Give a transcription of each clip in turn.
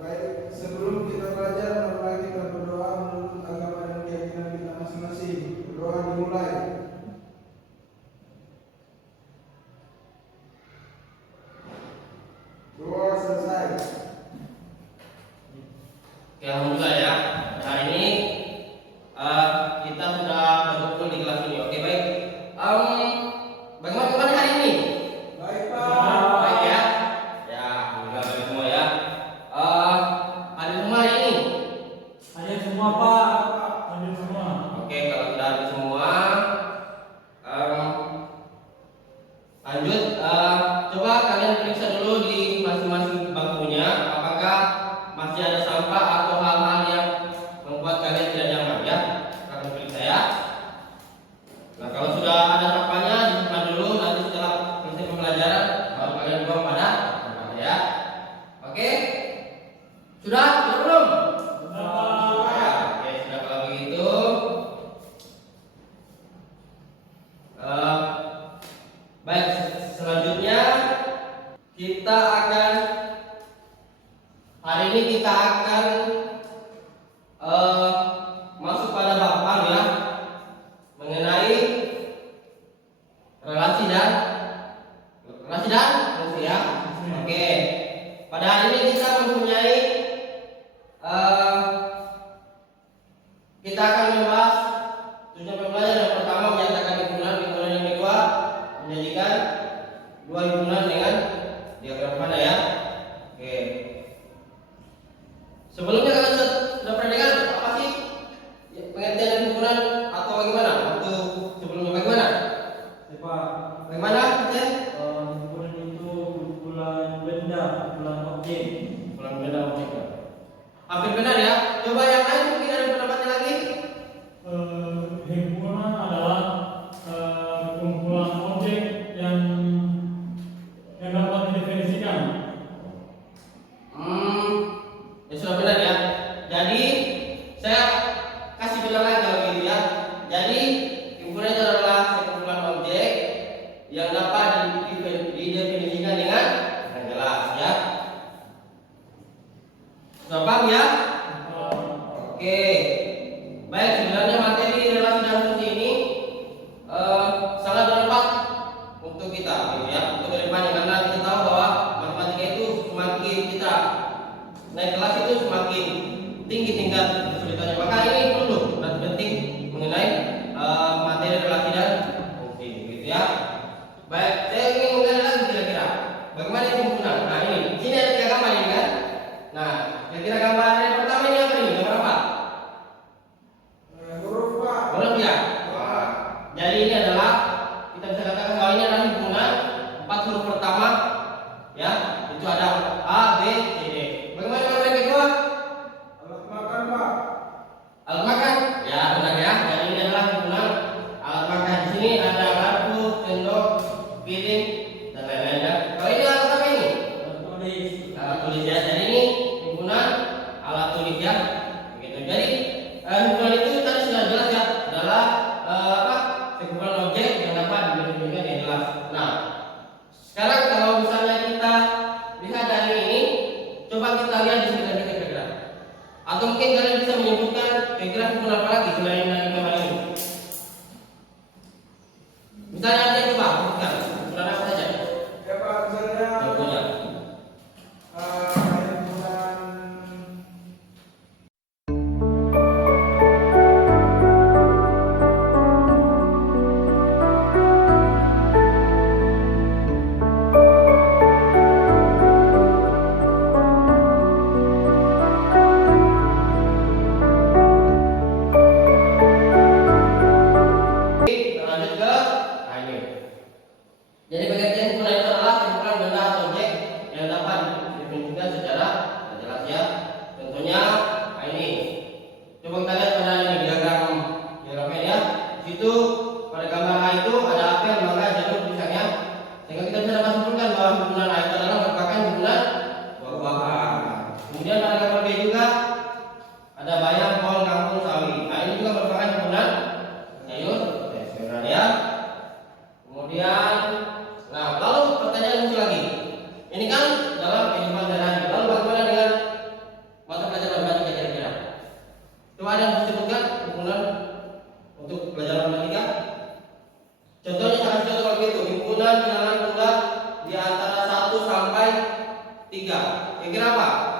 Baik, sebelum kita belajar, mari kita berdoa menurut agama dan keyakinan kita masing-masing. Berdoa dimulai. Doa selesai. Oke, alhamdulillah ya. Hari ini kita sudah berkumpul di kelas ini. Oke, baik. Bagaimana kemarin hari ini? Baik, Pak. Baik ya. Ya, alhamdulillah baik semua ya. Ada semua hari ini? Ada semua Pak, ada semua. Oke, kalau sudah ada semua, lanjut. Coba kalian periksa dulu di masing-masing bangkunya, apakah masih ada sampah atau hal-hal yang membuat kalian tidak nyaman ya. Kalian periksa ya. Nah, kalau sudah ada sampahnya disimpan dulu, nanti setelah selesai pembelajaran baru kalian buang pada tempatnya ya. Oke? Sudah? Sudah belum? Sudah. Oke, sudah kalau begitu. Baik, selanjutnya kita akan hari ini kita akan masuk pada bab ya mengenai relasi dan fungsi ya. Oke, pada hari ini kita mempunyai kita akan membahas tujuan pembelajaran. Yang pertama menyatakan himpunan yang kedua menjadikan dua himpunan dengan diagram mana ya. Oke. Sebelumnya kalian sudah pernah dengar apa sih pengertian dari himpunan atau bagaimana? Waktu sebelumnya bagaimana? Pak, Bagaimana? Ya? himpunan itu kumpulan benda, kumpulan objek. Pulang beda objek. Hampir benar ya. Coba yang lain mungkin ada pendapatnya lagi. Himpunan adalah kumpulan objek yang dapat didefinisikan. Ya sudah benar ya. Jadi saya kasih benar lagi kalau gitu ya. Jadi himpunan itu adalah sekumpulan objek yang dapat didefinisikan dengan jelas ya. Sudah paham ya? Oke. Baik, sebenarnya materi relasi dan fungsi ini sangat bermanfaat untuk kita gitu ya, untuk kedepannya, karena kita tahu bahwa matematika itu semakin kita naik kelas itu semakin tinggi tingkat kesulitannya. Maka ini perlu dan penting mengenai materi relasi dan fungsi gitu ya. Baik, saya ingin menggali lagi kira-kira bagaimana itu himpunan. Nah, ini sini ada 3 gambar ini kan. Nah, kira-kira gambar yang pertama ini apa ini? Gambar apa? Huruf, Pak. Huruf ya. Wah. Jadi ini adalah kita bisa katakan bahwa ini adalah himpunan 4 huruf pertama ya. Itu ada A, B, C, D. Bagaimana gambar yang kedua? Alat makan, Pak. Alat makan. Ya, benar ya. Jadi ini adalah himpunan alat makan. Di sini ada garpu, sendok, piring dan lain-lain ya. Kalau ini alat apa ini? Tulis. Alat tulis ya. Jadi ini himpunan alat tulis ya. Begitu. Jadi himpunan itu tadi sudah jelas ya, adalah sekumpulan objek yang dapat didefinisikan yang jelas. Nah, sekarang kalau misalnya kita lihat dari ini, coba kita lihat di sekitar kita kira-kira. Atau mungkin kalian bisa menyebutkan kira-kira himpunan apa lagi selain dari gambar ini. Misalnya ada coba sebutkan himpunan apa saja. Ya, Pak, misalnya Contohnya. himpunan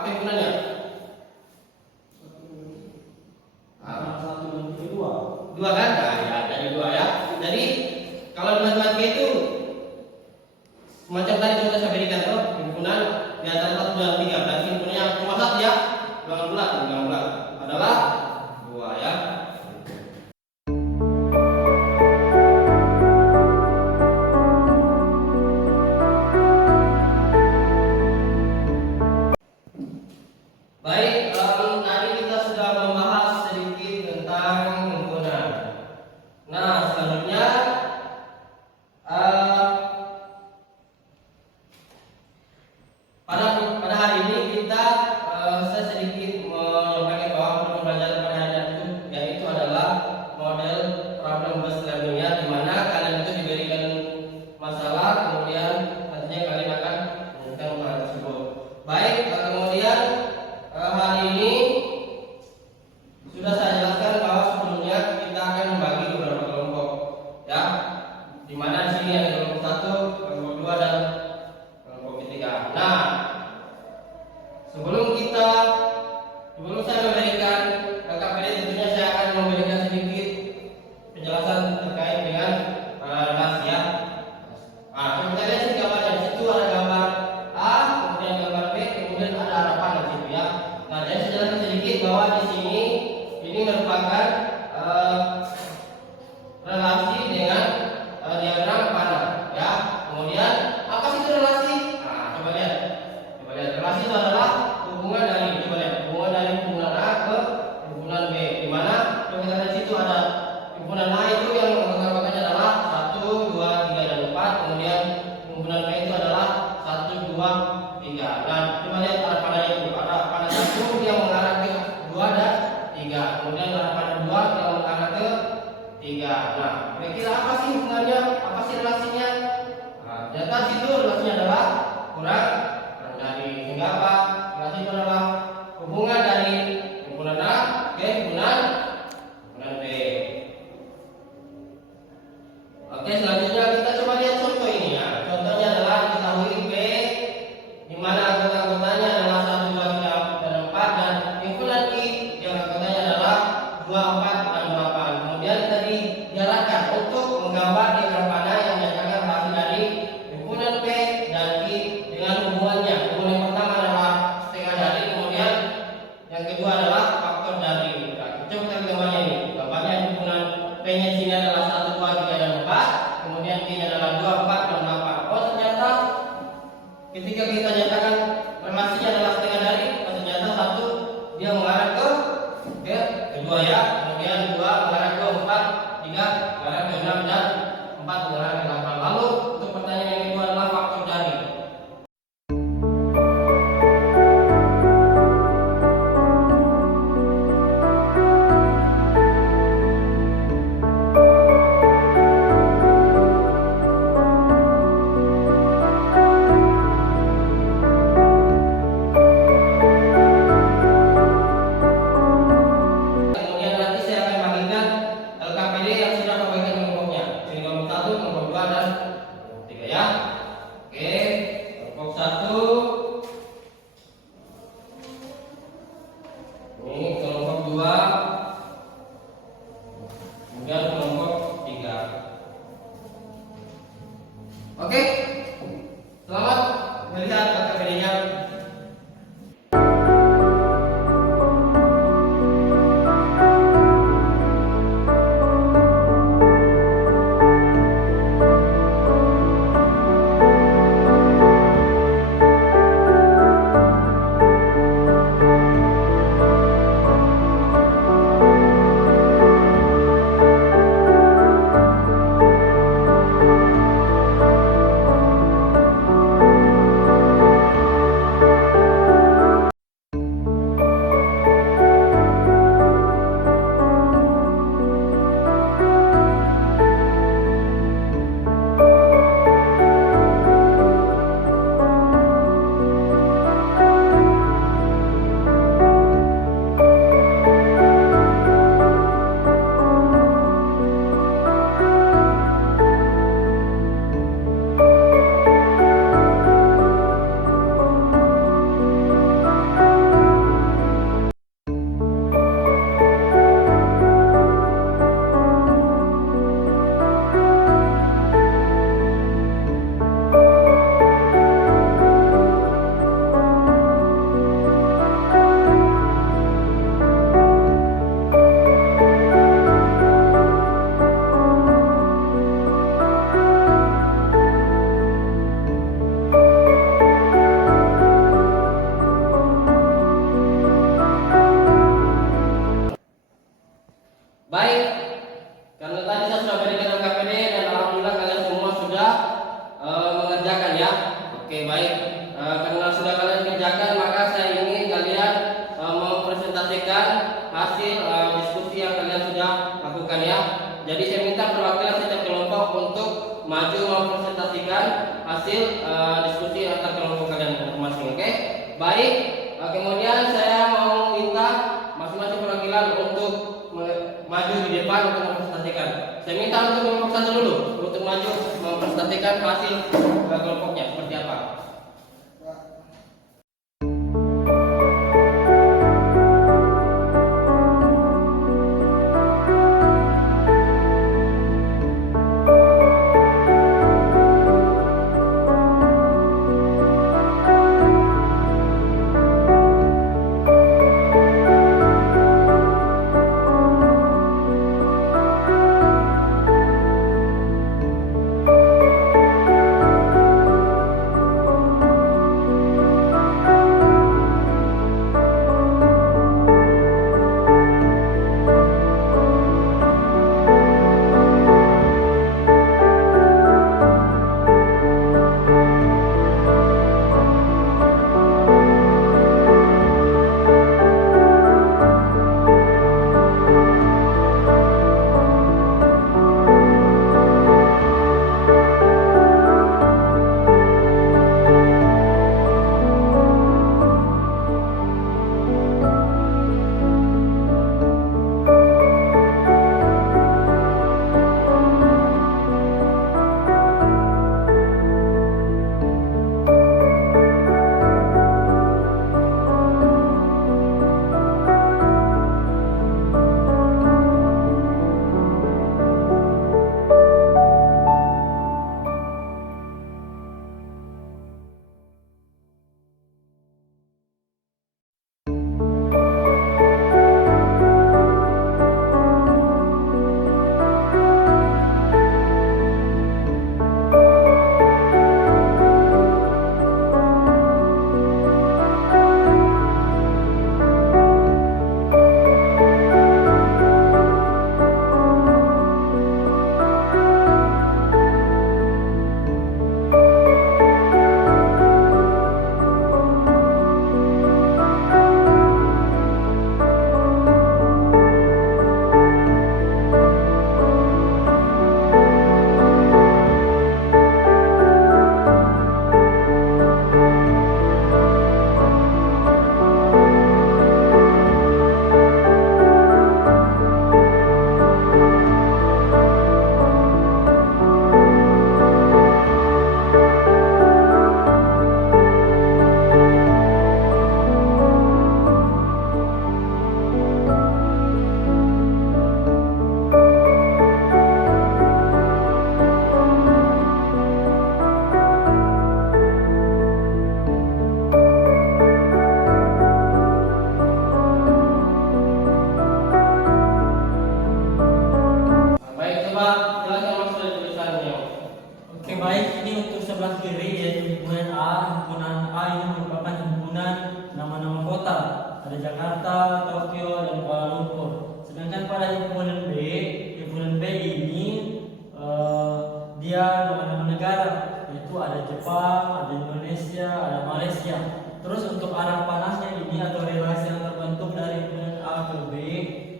Apa himpunannya? Satu dan kedua. Dua kan? Nah, ya, jadi dua ya. Jadi kalau di matematika itu semacam tadi contoh saya berikan tuh himpunan di antara 1 dan 3. Berarti himpunannya cuma satu ya. Ulangan bulat adalah dua ya. Baik, tadi kita sudah membahas sedikit tentang himpunan. Nah, selanjutnya pada hari ini kita saya sedikit menyampaikan bahwa pembelajaran pada hari ini yaitu adalah model problem based learning ya, di mana kalian itu diberikan masalah, kemudian nantinya kalian akan menyelesaikan masalah tersebut. Baik, kemudian hari ini sudah saya jelaskan bahwa sebelumnya kita akan membagi beberapa kelompok ya, di mana di sini ada kelompok 1, kelompok 2 dan kelompok ketiga. Nah, sebelum saya memberikan KPD, tentunya saya akan memberikan sedikit penjelasan terkait dengan relasi ya. Nah, coba kita lihat sini gambarnya. Di situ ada gambar A, kemudian gambar B, kemudian ada harapan di situ ya. Nah, jadi saya jelaskan sedikit bahwa di sini ini merupakan relasi dengan diagram panah ya. Kemudian apa sih itu relasi? Nah, coba lihat. Relasi itu adalah hubungan dari himpunan A ke himpunan B. Di mana kalau kita lihat situ ada himpunan A itu yang angka-angkanya adalah 1, 2, 3 dan 4. Kemudian himpunan B itu adalah 1, 2, 3. Nah, coba lihat ada pada itu. Ada pada 1 yang mengarah ke 2 dan 3. Kemudian ada pada 2 yang mengarah ke 3. Nah, kira-kira apa sih hubungannya? Apa sih relasinya? Nah, ternyata situ relasinya adalah kurang dari, sehingga apa? Relasi itu adalah hubungan dari himpunan A ke himpunan B. Oke, selanjutnya kita coba lihat contoh ini ya. Contohnya adalah diketahui B di mana anggota-anggotanya adalah 1, 2, 3 dan 4, dan himpunan I yang anggotanya adalah 2, 4 dan 8. Kemudian tadi diarahkan untuk menggambar diagram panah yang menyatakan relasi dari himpunan B dan I dengan hubungannya. Hubungan yang pertama adalah setengah dari, kemudian yang kedua adalah faktor dari. Nah, coba kita lihat gambarnya ini. Gambarnya himpunan P-nya di sini adalah 1, 2, 3 dan 4, kemudian I-nya adalah 2, 4 dan 8. Oh, ternyata ketika kita nyatakan relasinya adalah setengah dari, ternyata 1 dia mengarah ke kedua ya, kemudian 2 mengarah ke 4, 3 mengarah ke 6 dan 4 mengarah ke 8. Lalu untuk pertanyaan yang kedua adalah faktor dari. Kemudian hasil diskusi antar kelompok kalian masing-masing. Oke? Baik. Kemudian saya mau minta masing-masing perwakilan untuk maju di depan untuk mempresentasikan. Saya minta untuk kelompok satu dulu untuk maju mempresentasikan hasil kelompoknya seperti apa. ada Jakarta, Tokyo, dan Kuala Lumpur. Sedangkan pada himpunan B ini dia nama-nama negara, yaitu ada Jepang, ada Indonesia, ada Malaysia. Terus untuk arah panasnya ini atau relasi yang terbentuk dari himpunan A ke B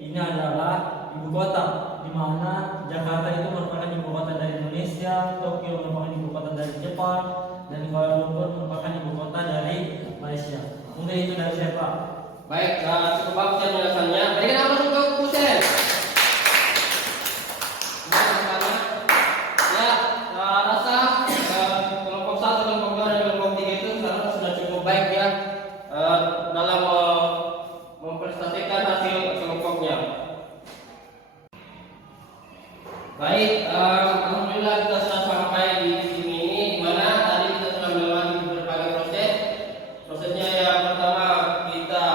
ini adalah ibu kota, di mana Jakarta itu merupakan ibu kota dari Indonesia, Tokyo merupakan ibu kota dari Jepang, dan Kuala Lumpur merupakan ibu kota dari Malaysia. Mungkin itu dari saya, Pak. Baik, cukup bagus ya penjelasannya. Berikan aplaus untuk Kusen. Ya, rasa kelompok 1, kelompok 2, dan kelompok 3 itu sekarang sudah cukup baik ya dalam mempresentasikan hasil kelompoknya. Baik, alhamdulillah kita sudah sampai di sini ini, di mana tadi kita sudah melewati berbagai proses. Prosesnya yang pertama kita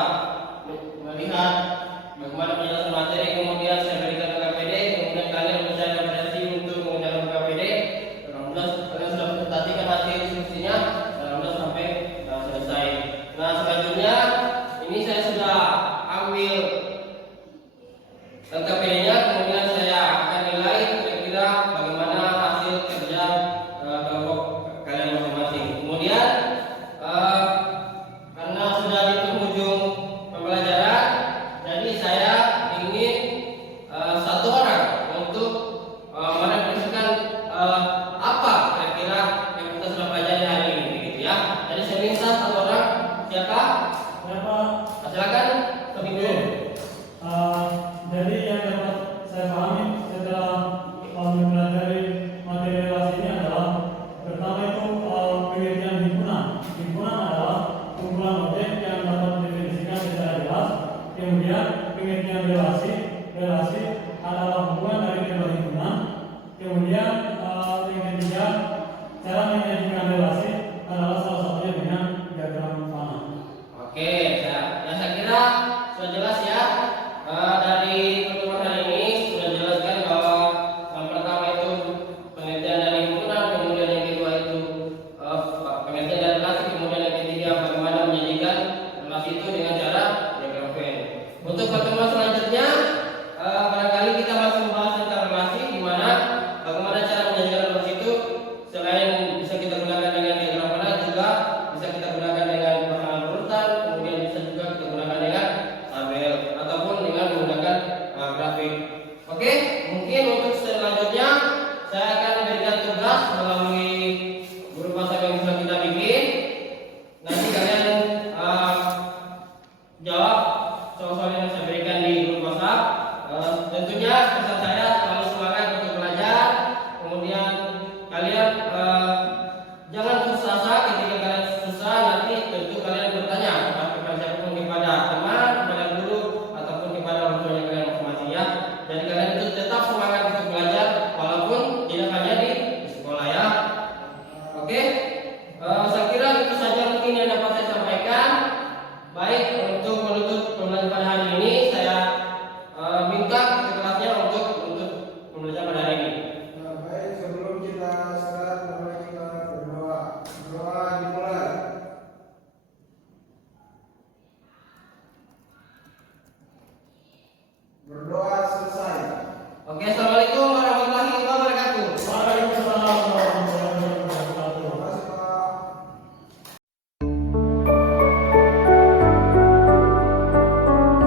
melihat bagaimana penjelasan materi, kemudian saya berikan ke KPD, kemudian kalian mencari referensi untuk mengerjakan KPD. Alhamdulillah kalian sudah presentasikan hasil diskusinya, alhamdulillah sampai selesai. Nah selanjutnya Pak. Silakan lebih dulu. Jadi yang dapat saya pahami setelah mempelajari materi relasi ini adalah pertama itu pengertian himpunan. Himpunan adalah kumpulan objek yang dapat didefinisikan secara jelas. Kemudian pengertian relasi. Relasi adalah hubungan dari kedua himpunan. Kemudian yang ketiga, cara menyajikan relasi adalah salah satunya dengan diagram panah. Oke, saya kira sudah jelas ya. Dari pertemuan hari ini sudah jelaskan bahwa yang pertama itu pengertian dari himpunan, kemudian yang kedua itu pengertian dari relasi, kemudian yang ketiga bagaimana menyajikan relasi itu dengan cara diagram Venn. Untuk pertemuan selanjutnya barangkali kita masih membahas tentang relasi, di mana bagaimana cara menyajikan relasi itu selain bisa kita gunakan dengan diagram panah, juga bisa kita gunakan dengan pasangan berurutan, kemudian bisa juga kita gunakan dengan tabel ataupun dengan menggunakan grafik. Oke, mungkin untuk selanjutnya saya akan berikan tugas melalui guru bahasa yang bisa kita bikin. Nanti kalian jawab